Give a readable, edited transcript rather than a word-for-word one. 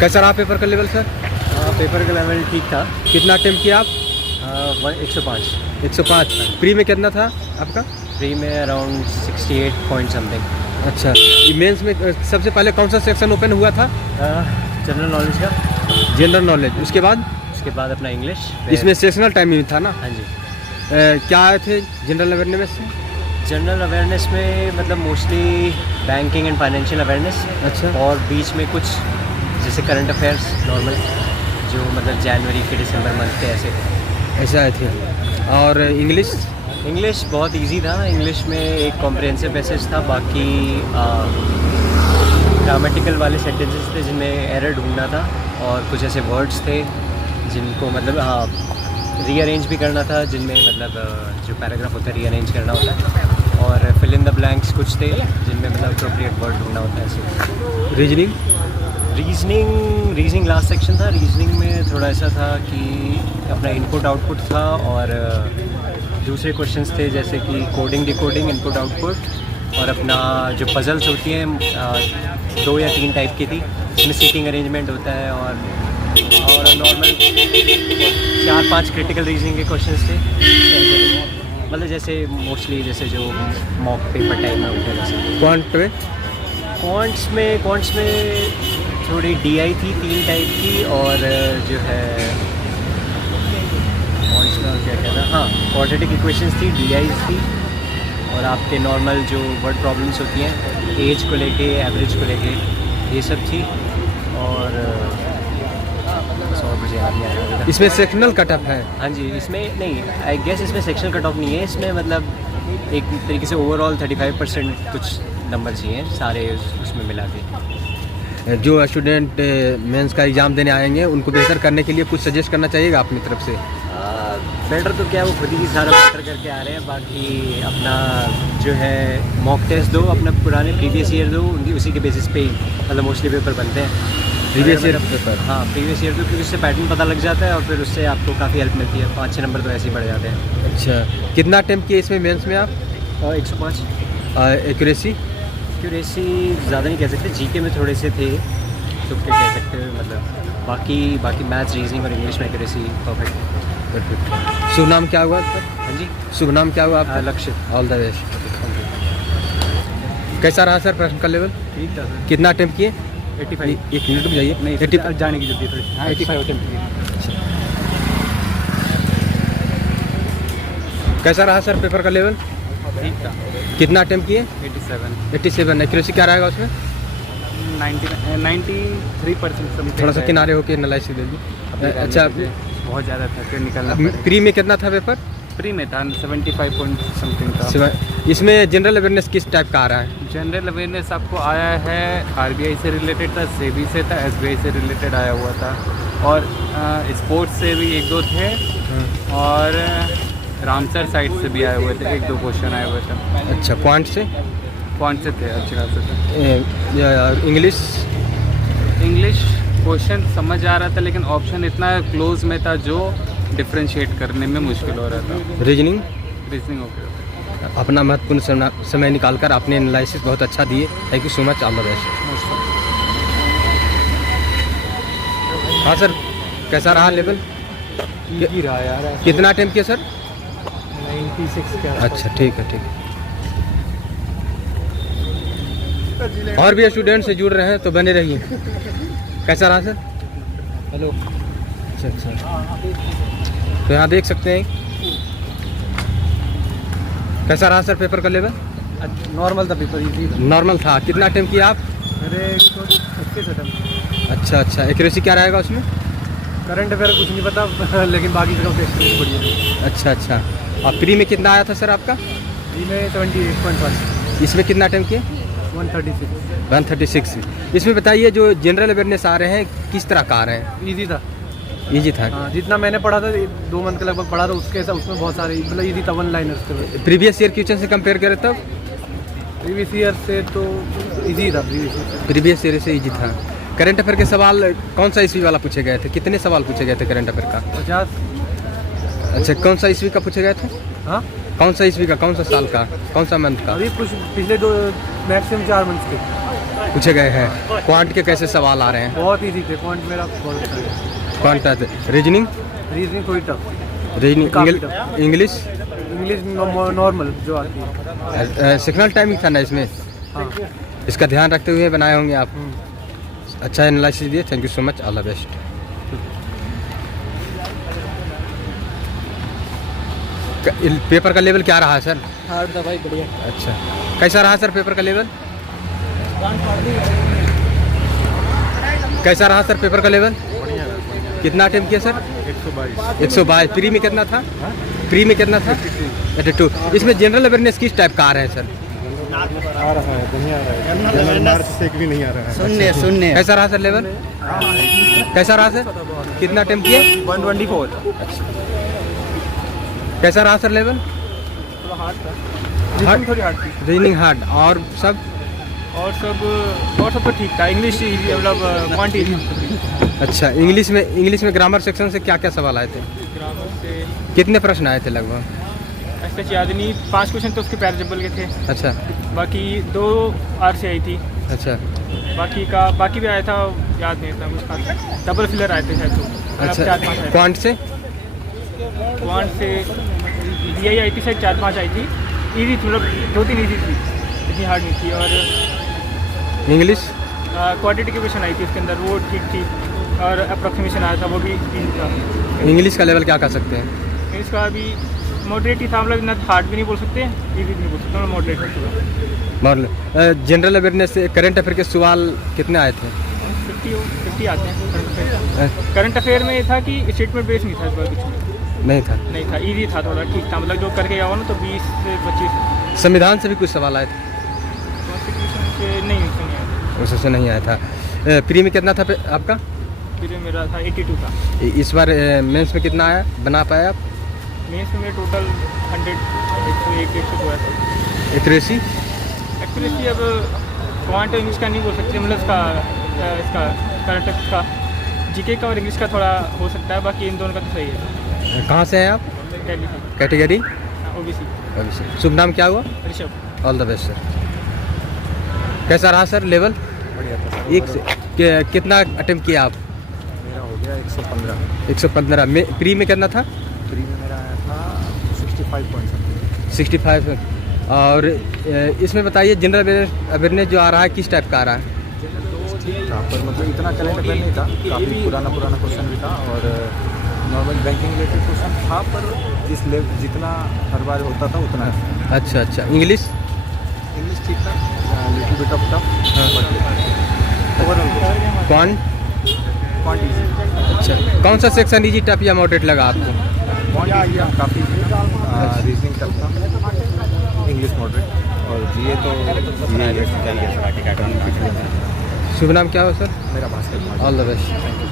कैसा रहा पेपर का लेवल सर? पेपर का लेवल ठीक था। कितना अटेम्प्ट किया आप? 105। 105। प्री में कितना था आपका? प्री में अराउंड 68 पॉइंट समथिंग। अच्छा, मेंस में सबसे पहले कौन सा सेक्शन ओपन हुआ था? जनरल नॉलेज का। जनरल नॉलेज, उसके बाद अपना इंग्लिश। इसमें सेशनल टाइमिंग था ना? हाँ जी। क्या आए थे जनरल अवेयरनेस में? जनरल अवेयरनेस में मतलब mostly banking and financial awareness. अच्छा। और बीच में कुछ जैसे करंट अफेयर्स नॉर्मल, जो मतलब जनवरी के दिसंबर मंथ के ऐसे आए थे। और इंग्लिश बहुत इजी था। इंग्लिश में एक कॉम्प्रिहेंसिव पैसेज था, बाकी ग्रामेटिकल वाले सेंटेंसेस थे जिनमें एरर ढूंढना था, और कुछ ऐसे वर्ड्स थे जिनको मतलब रीअरेंज भी करना था, जिनमें मतलब जो पैराग्राफ होता है रीअरेंज करना होता है, और फिल इन द ब्लैंक्स कुछ थे जिनमें मतलब अप्रोप्रिएट वर्ड ढूंढना होता है ऐसे। रीजनिंग लास्ट सेक्शन था। रीजनिंग में थोड़ा ऐसा था कि अपना इनपुट आउटपुट था, और दूसरे क्वेश्चंस थे जैसे कि कोडिंग डिकोडिंग इनपुट आउटपुट, और अपना जो पजल्स होती हैं 2 या 3 टाइप की थी, जिसमें सीटिंग अरेंजमेंट होता है, और नॉर्मल 4-5 क्रिटिकल रीजनिंग के क्वेश्चंस थे, मतलब जैसे मोस्टली जैसे जो मॉक पेपर टाइप में होते हैं वैसे। क्वांट्स में थोड़ी DI थी 3 टाइप की, और जो है क्वांट्स में क्या कहता है, हाँ क्वाड्रेटिक इक्वेशंस थी, DIs थी, और आपके नॉर्मल जो वर्ड प्रॉब्लम्स होती हैं एज को लेके, एवरेज को लेके, ये सब थी। और मुझे याद नहीं आ रहा। इसमें सेक्शनल कट ऑफ है? हाँ जी, इसमें नहीं, आई गेस इसमें सेक्शनल कट ऑफ नहीं है। इसमें मतलब एक तरीके से ओवरऑल 35% कुछ नंबर चाहिए सारे उसमें मिला के। जो स्टूडेंट मेंस का एग्ज़ाम देने आएंगे उनको बेहतर करने के लिए कुछ सजेस्ट करना चाहिएगा अपनी तरफ से? बेटर तो क्या, वो खुद ही सारा बेहतर करके आ रहे हैं। बाकी अपना जो है मॉक टेस्ट दो, अपना पुराने प्रीवियस ईयर दो, उनकी उसी के बेसिस पे मतलब मोस्टली पेपर बनते हैं। Previous year paper? हाँ, प्रीवियस ईयर दो, क्योंकि उससे पैटर्न पता लग जाता है, और फिर उससे आपको काफ़ी हेल्प मिलती है। 5-6 नंबर तो ऐसे ही बढ़ जाते हैं। अच्छा, कितना अटेम्प्ट किए इसमें मेंस में आप? 105। एक्यूरेसी ज़्यादा नहीं कह सकते, GK में थोड़े से थे तो क्या कह सकते हैं, मतलब बाकी मैथ्स, रीजनिंग और इंग्लिश में एक्यूरेसी परफेक्ट। शुभ नाम क्या हुआ आपका? हाँ जी, शुभ नाम क्या हुआ आपका? लक्षित। All the best. कैसा रहा सर प्रश्न का लेवल? ठीक था सर। कितना अटेम्प्ट किए? 85। एक मिनट रुक जाइए। नहीं, 80 जाने की जल्दी थोड़ी। हाँ, 85 अटेम्प्ट किए। कैसा रहा सर पेपर का लेवल? ठीक था। कितना अटेम्प्ट किए? 87। एक्यूरेसी क्या रहेगा उसमें? 93% थोड़ा सा किनारे होकर एनालाइसिस दे दीजिए। अच्छा, बहुत ज़्यादा था, फिर निकलना। प्री में कितना था पेपर? प्री में था 75 पॉइंट समथिंग था। इसमें जनरल अवेयरनेस किस टाइप का आ रहा है? जनरल अवेयरनेस आपको आया है RBI से रिलेटेड था, SEBI से था, SBI से रिलेटेड आया हुआ था, और स्पोर्ट्स से भी 1-2 थे, और रामसर साइड से भी आए हुए थे, 1-2 क्वेश्चन आए हुए थे। अच्छा, क्वांट से थे अच्छे खासे थे। इंग्लिश क्वेश्चन समझ आ रहा था, लेकिन ऑप्शन इतना क्लोज में था जो डिफ्रेंशिएट करने में मुश्किल हो रहा था। Reasoning okay. अपना महत्वपूर्ण समय निकालकर आपने एनालिसिस बहुत अच्छा दिए। Thank you so much, all the best. हाँ सर, कैसा रहा लेवल? ठीक रहा यार। कितना अटेम्प्ट किया सर? 96 का। अच्छा, ठीक है। और भी स्टूडेंट से जुड़ रहे हैं तो बने रहिए। कैसा रहा सर? हेलो। अच्छा, तो यहाँ देख सकते हैं कैसा रहा सर पेपर का लेवल? नॉर्मल था पेपर, इजी था। नॉर्मल था। कितना अटेम्प्ट किया आप? मेरे 125 अटेम्प्ट। अच्छा, एक्यूरेसी क्या रहेगा उसमें? करंट अफेयर कुछ नहीं पता, लेकिन बाकी जगह पे बढ़िया। अच्छा। और प्री में कितना आया था सर आपका? प्री में 78.1। इसमें कितना अटेम्प्ट किए? 136। इसमें बताइए, जो जनरल अवेयरनेस आ रहे हैं किस तरह का आ रहे हैं? इजी था। हाँ, जितना मैंने पढ़ा था 2 मंथ के लगभग पढ़ा था, उसके साथ उसमें बहुत सारे मतलब इजी था, 1 लाइनर्स। प्रीवियस ईयर क्वेश्चन से कंपेयर करें तब? प्रीवियस ईयर से तो इजी था। प्रीवियस ईयर से इजी था। करंट अफेयर के सवाल कौन सा ईस्वी वाला पूछे गए थे? कितने सवाल पूछे गए थे करंट अफेयर का? 50। अच्छा, कौन सा ईस्वी का पूछे गए थे? हाँ, कौन सा ईस्वी का, कौन सा साल का, कौन सा मंथ का? अभी कुछ पिछले 2 मैक्सिमम 4 मंथ के। पूछे गए हैं। क्वांट के कैसे सवाल आ रहे हैं? बहुत ईजी थे, क्वांट मेरा बहुत अच्छा है। क्वांट आते, रीजनिंग, रीजनिंग थोड़ी टफ, रीजनिंग, काफी इंग्लिश, इंग्लिश नॉर्मल जो आती है। सिग्नल टाइमिंग था ना इसमें, हाँ। इसका ध्यान रखते हुए बनाए होंगे आप। अच्छा एनालिसिस दिए, thank you so much, all the best. Paper का लेवल क्या रहा है सर? हार्ड था भाई, बढ़िया। अच्छा, कैसा रहा सर पेपर का लेवल? कैसा रहा सर पेपर का लेवल? कितना अटेम्प्ट किया सर? 122। प्री में कितना था? प्री में कितना था? 82। इसमें जनरल अवेयरनेस किस टाइप का आ रहा है सर? आ रहा है, बढ़िया आ रहा है। जनरल मार्क्स से भी नहीं आ रहा है। शून्य। कैसा रहा सर लेवल? कैसा रहा सर? कितना अटेम्प्ट किया? 124। कैसा रहा सर लेवल? हार्ड था, हार्ड, थोड़ी हार्ड थी। रीजनिंग हार्ड, और सब और सब तो ठीक था। इंग्लिश मतलब क्वांटिटी। अच्छा। इंग्लिश में ग्रामर सेक्शन से क्या क्या सवाल आए थे? ग्रामर से कितने प्रश्न आए थे लगभग? ऐसा याद नहीं, 5 क्वेश्चन तो उसके पैराजबल के थे। अच्छा बाकी 2 आर से आई थी। अच्छा बाकी भी आया था, याद नहीं था मुझे खास। डबल फिलर आए थे शायद तो। अच्छा। 4-5 आए थे। क्वांट से? क्वांट से DI आई थी शायद, 4-5 आई थी। ईजी थी, मतलब 2-3 ईजी थी, इतनी हार्ड नहीं थी। और इंग्लिश? क्वांटिटी की क्वेश्चन आई थी उसके अंदर, वो ठीक थी। और अप्रोक्सीमेशन आया था, वो भी ईजी था। इंग्लिश का लेवल क्या कर सकते हैं? इंग्लिश का भी मॉडरेट ही था, मतलब इतना हार्ड भी नहीं बोल सकते, ईजी भी नहीं बोल सकते, मतलब मॉडरेट है। मॉडल। जनरल अवेयरनेस से करंट अफेयर के सवाल कितने आए थे? 50 आते हैं करंट अफेयर में। ये था कि स्टेटमेंट बेस नहीं था इस बार, कुछ नहीं था। नहीं था, ईजी था, थोड़ा ठीक था, मतलब जो करके आओ ना तो 20 से 25। संविधान से भी कुछ सवाल आए थे? कॉन्स्टिट्यूशन से नहीं, उससे नहीं आया। उससे नहीं आया था। प्री में कितना था आपका? फिर मेरा था 82 था। इस बार मेंस में कितना आया, बना पाए आप? मेंस में टोटल 100, 101 हुआ था। एक्यूरेसी? एक्यूरेसी अब क्वांट इंग्लिश का नहीं बोल सकते, मतलब इसका करंट का, जीके का और इंग्लिश का थोड़ा हो सकता है, बाकी इन दोनों का तो सही है। कहाँ से हैं आप? दिल्ली से। कैटेगरी? OBC। शुभ नाम क्या हुआ? Rishabh. All the best sir. कैसा रहा सर लेवल? बढ़िया था सर। एक से कितना अटेम्प्ट किया आप? मेरा हो गया 115। 115 में। प्री में कितना था? प्री में मेरा आया था 65 पॉइंट समथिंग। 65। और इसमें बताइए जनरल अवेयरनेस जो आ रहा है किस टाइप का आ रहा है? ठीक था, पर मतलब इतना करंट अफेयर नहीं था, काफ़ी पुराना क्वेश्चन भी था, और नॉर्मल बैंकिंग रिलेटेड क्वेश्चन था, पर जिस लेवल जितना हर बार होता था उतना है। अच्छा अच्छा। इंग्लिश? इंग्लिश ठीक था, little bit of tough, overall quantity. अच्छा। कौन सा सेक्शन इजी टफ या मॉडरेट लगा आपको? क्वांटिटी काफ़ी, रीजनिंग टफ था, इंग्लिश मॉडरेट, और जीए तो शुभ नाम क्या हो सर? मेरा भास्कर। All the best.